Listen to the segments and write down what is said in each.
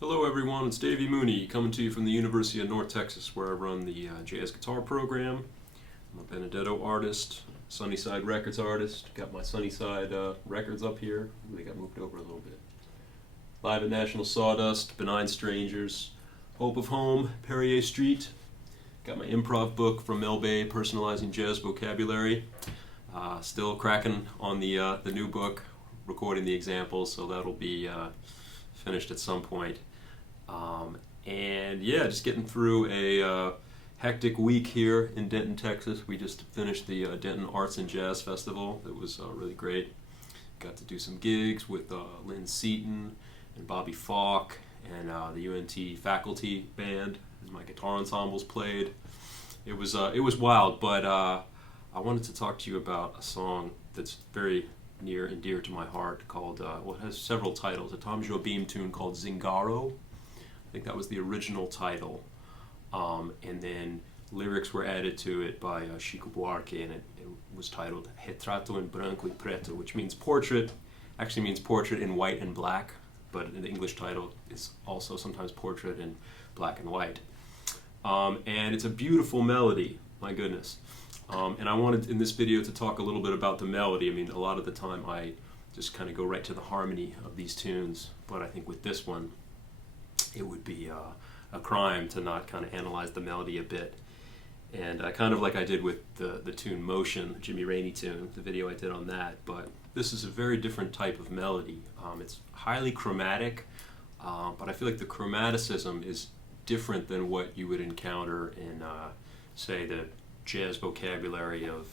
Hello everyone, it's Davy Mooney coming to you from the University of North Texas where I run the jazz guitar program. I'm a Benedetto artist, Sunnyside Records artist. Got my Sunnyside records up here. They got moved over a little bit. Live at National Sawdust, Benign Strangers, Hope of Home, Perrier Street. Got my improv book from Mel Bay, Personalizing Jazz Vocabulary. Still cracking on the new book, recording the examples, so that'll be finished at some point. And yeah, just getting through a hectic week here in Denton, Texas. We just finished the Denton Arts and Jazz Festival. It was really great. Got to do some gigs with Lynn Seaton and Bobby Falk and the UNT faculty band. And my guitar ensembles played. It was wild, but I wanted to talk to you about a song that's very near and dear to my heart called, it has several titles. A Tom Jobim tune called Zingaro. I think that was the original title. And then lyrics were added to it by Chico Buarque, and it was titled Retrato em Branco e Preto, which means portrait, actually means portrait in white and black, but in the English title is also sometimes portrait in black and white. And it's a beautiful melody, my goodness. And I wanted in this video to talk a little bit about the melody. I mean, a lot of the time I just kind of go right to the harmony of these tunes, but I think with this one, it would be a crime to not kind of analyze the melody a bit. And kind of like I did with the tune Motion, the Jimmy Rainey tune, the video I did on that, but this is a very different type of melody. It's highly chromatic, but I feel like the chromaticism is different than what you would encounter in, say, the jazz vocabulary of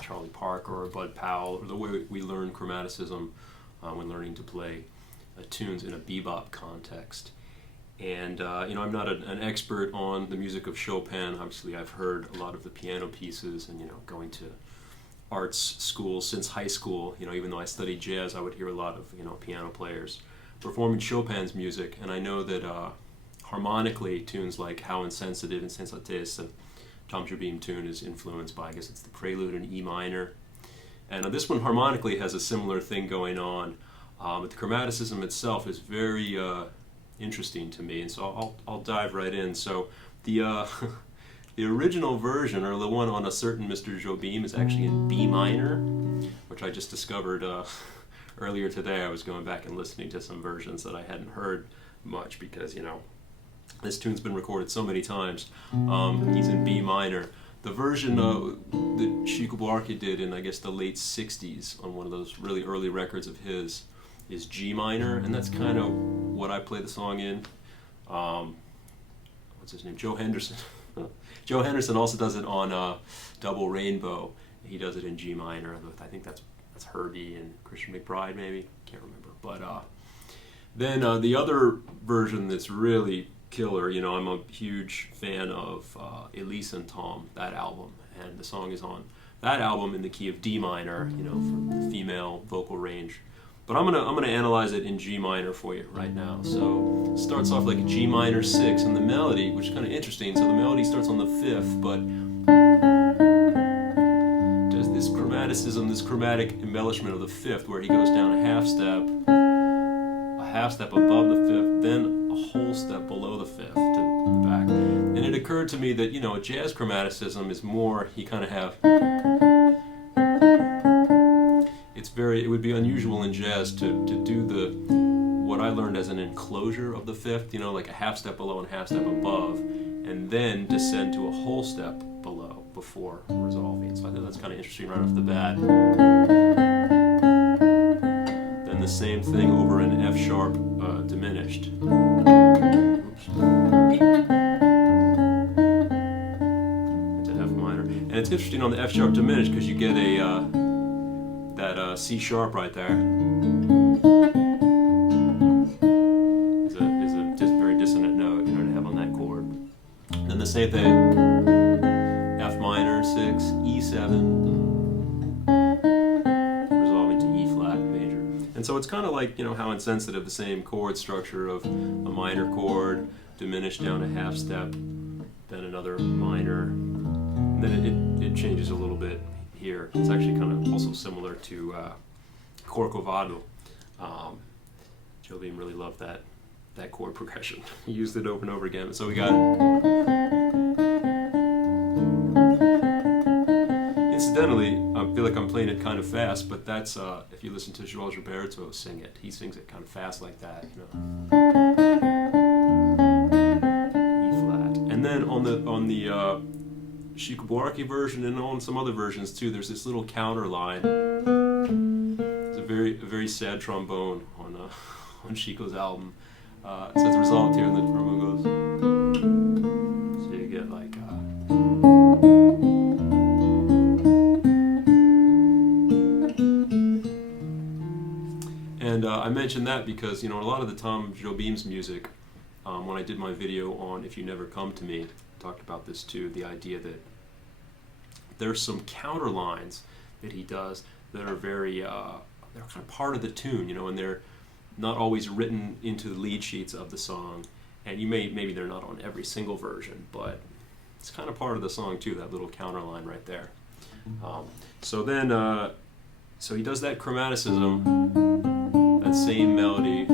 Charlie Parker or Bud Powell, or the way we learn chromaticism when learning to play tunes in a bebop context. And I'm not an expert on the music of Chopin. Obviously, I've heard a lot of the piano pieces, and going to arts school since high school. Even though I studied jazz, I would hear a lot of piano players performing Chopin's music, and I know that harmonically, tunes like How Insensitive and Sensatez, the Tom Jobim tune, is influenced by, I guess it's the Prelude in E minor. And this one harmonically has a similar thing going on, but the chromaticism itself is very interesting to me, and so I'll dive right in. So the the original version, or the one on a certain Mr. Jobim, is actually in B minor, which I just discovered earlier today. I was going back and listening to some versions that I hadn't heard much because this tune's been recorded so many times. He's in B minor. The version that Chico Buarque did in, I guess, the late 60s on one of those really early records of his is G minor, and that's kind of what I play the song in. What's his name? Joe Henderson. Joe Henderson also does it on Double Rainbow. He does it in G minor. I think that's Herbie and Christian McBride, maybe. Can't remember. But then the other version that's really killer, I'm a huge fan of Elise and Tom, that album, and the song is on that album in the key of D minor, for the female vocal range. But I'm gonna analyze it in G minor for you right now. So it starts off like a G minor 6, and the melody, which is kind of interesting. So the melody starts on the 5th, but does this chromaticism, this chromatic embellishment of the 5th, where he goes down a half step above the 5th, then a whole step below the 5th to the back. And it occurred to me that a jazz chromaticism is more, you kind of have. It would be unusual in jazz to do what I learned as an enclosure of the 5th, like a half step below and half step above, and then descend to a whole step below before resolving. So I think that's kind of interesting right off the bat. Then the same thing over an F sharp diminished. Oops. Into F minor. And it's interesting on the F sharp diminished because you get that C sharp right there is a very dissonant note, to have on that chord. Then the same thing, F minor 6, E7, resolving to E flat major. And so it's kind of like How Insensitive, the same chord structure of a minor chord diminished down a half step, then another minor, and then it changes a little bit here. It's actually kind of also similar to Corcovado. Jobim really loved that that chord progression. He used it over and over again. So we got, incidentally, I feel like I'm playing it kind of fast, but that's, if you listen to João Gilberto sing it, he sings it kind of fast like that, you know. E flat. And then on the Chico Buarque version and on some other versions too, there's this little counter line. It's a very sad trombone on Chico's album. So as a result here, and the trombone goes. So you get like. And I mentioned that because, you know, a lot of the Tom Jobim's music, when I did my video on If You Never Come to Me, I talked about this too, the idea that there's some counter lines that he does that are very, they're kind of part of the tune, you know, and they're not always written into the lead sheets of the song, and maybe they're not on every single version, but it's kind of part of the song too, that little counter line right there. So then, so he does that chromaticism, that same melody.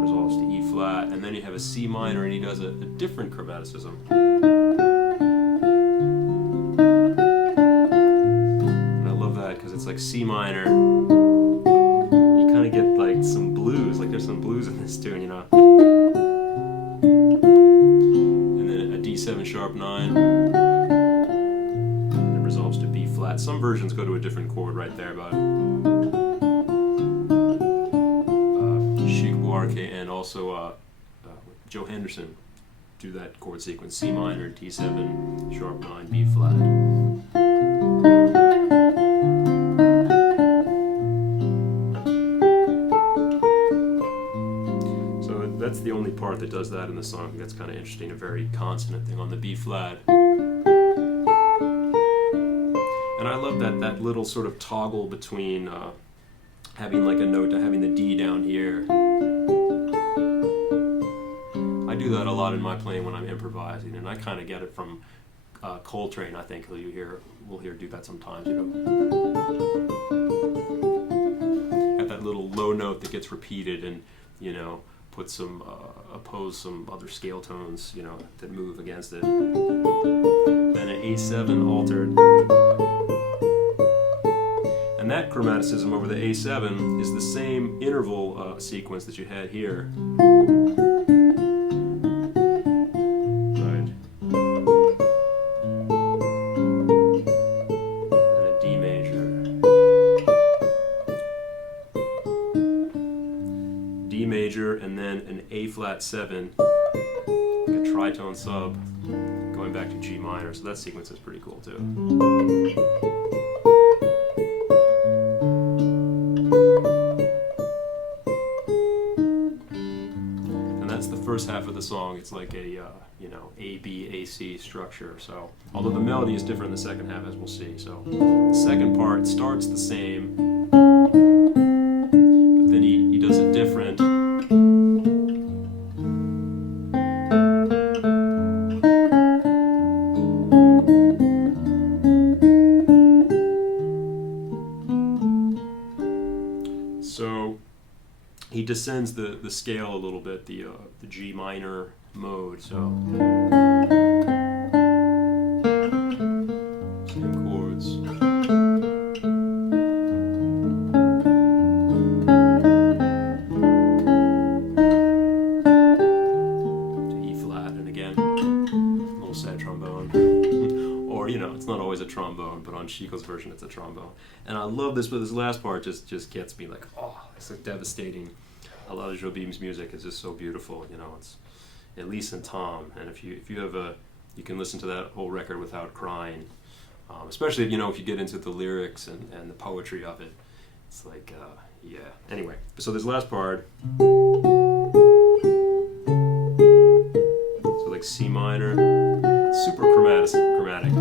Resolves to E flat, and then you have a C minor, and he does a different chromaticism. It's like C minor. You kind of get like some blues, like there's some blues in this tune, you know. And then a D7 sharp 9. And it resolves to B flat. Some versions go to a different chord right there, but Chico Buarque and also Joe Henderson do that chord sequence: C minor, D7 sharp 9, B flat. That's the only part that does that in the song. That's kind of interesting, a very consonant thing on the B flat. And I love that little sort of toggle between having like a note to having the D down here. I do that a lot in my playing when I'm improvising, and I kind of get it from Coltrane, I think, we'll hear do that sometimes, you know. Got that little low note that gets repeated and, you know, put some, oppose some other scale tones, you know, that move against it. Then an A7 altered. And that chromaticism over the A7 is the same interval sequence that you had here. Right. And a D major. D major, and then an A flat 7, like a tritone sub, going back to G minor. So that sequence is pretty cool too. And that's the first half of the song. It's like a you know, A B A C structure. So although the melody is different in the second half, as we'll see. So the second part starts the same, but then he does it different. So he descends the scale a little bit, the G minor mode. So same chords. To E flat, and again, a little sad trombone. Or, you know, it's not always a trombone, but on Chico's version it's a trombone. And I love this, but this last part just gets me like, oh, it's like devastating. I love Jobim's music. It's just so beautiful, you know. It's at least in Tom, and if you have you can listen to that whole record without crying, especially, you know, if you get into the lyrics and the poetry of it. It's like, yeah. Anyway, so this last part, so like C minor, super chromatic.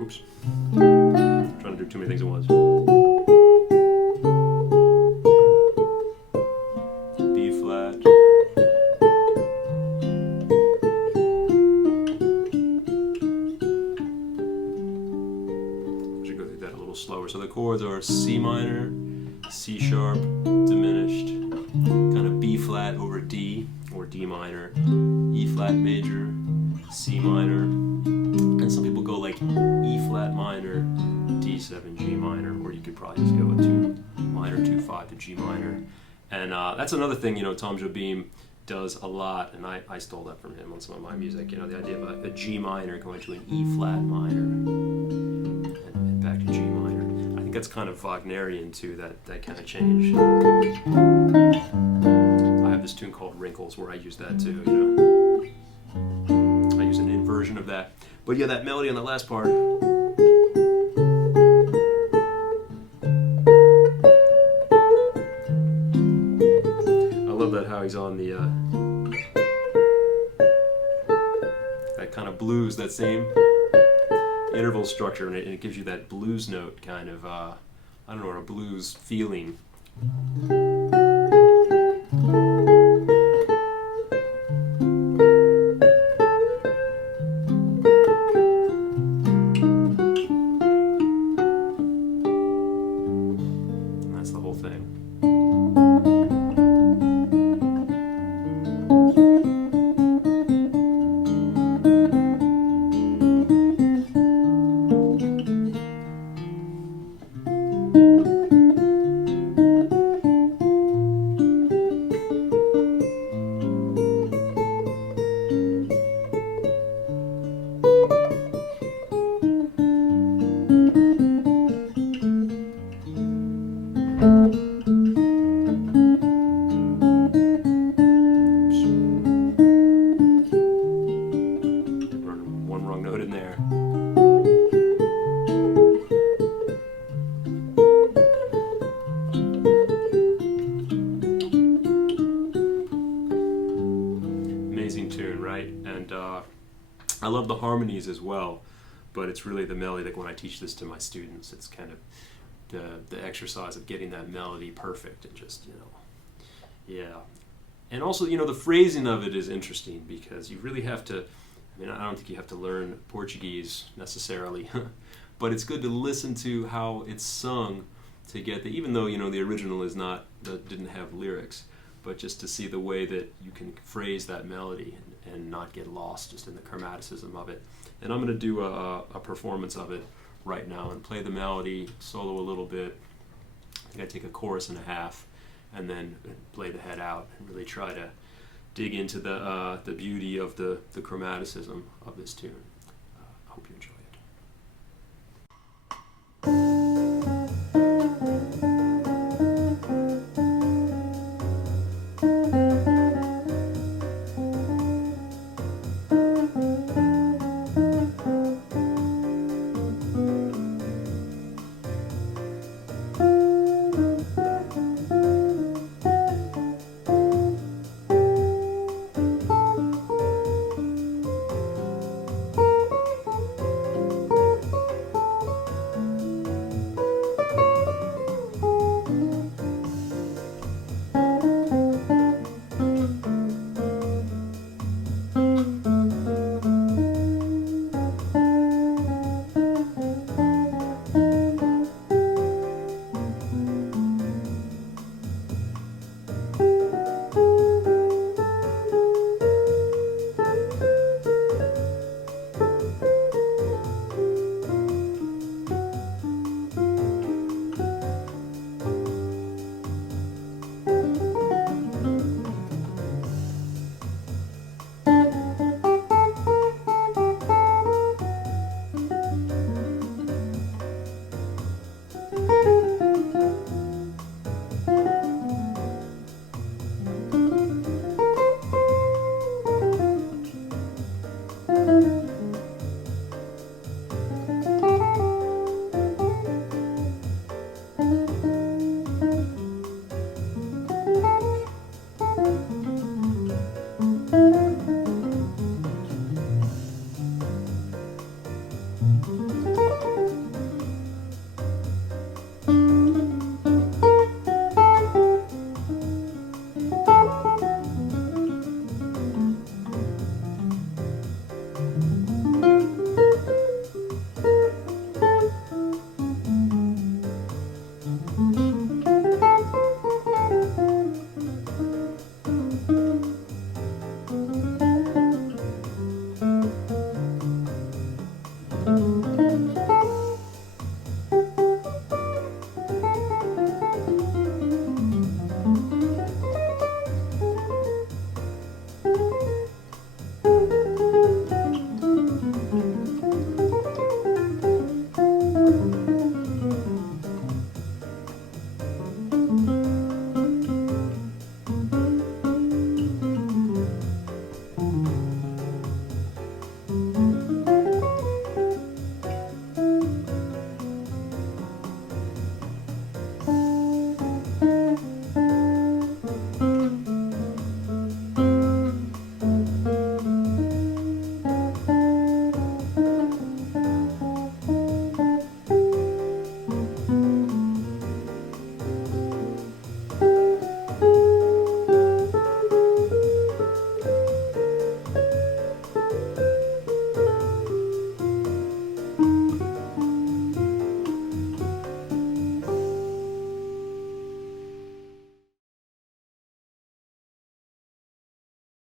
Oops, I'm trying to do too many things at once. B flat. I should go through that a little little slower. So the chords are C minor, C sharp, diminished, kind of B flat over D, or D minor, E flat major, C minor, and some people go like E flat minor, D7, G minor, or you could probably just go with 2 minor, 2-5 to G minor. And that's another thing, Tom Jobim does a lot, and I stole that from him on some of my music, the idea of a G minor going to an E flat minor and back to G minor. I think that's kind of Wagnerian too, that kind of change. I have this tune called Wrinkles where I use that too, I use an inversion of that. But yeah, that melody on that last part. I love that how he's on the that kind of blues, that same interval structure, and it gives you that blues note kind of I don't know, a blues feeling. And that's the whole thing. One wrong note in there. Amazing tune, right? And I love the harmonies as well, but it's really the melody. Like when I teach this to my students, it's kind of the exercise of getting that melody perfect and just, yeah. And also, the phrasing of it is interesting because you really have to, I don't think you have to learn Portuguese necessarily, but it's good to listen to how it's sung to get even though, the original didn't have lyrics, but just to see the way that you can phrase that melody and not get lost just in the chromaticism of it. And I'm going to do a performance of it right now and play the melody, solo a little bit. I think I take a chorus and a half and then play the head out and really try to dig into the beauty of the chromaticism of this tune.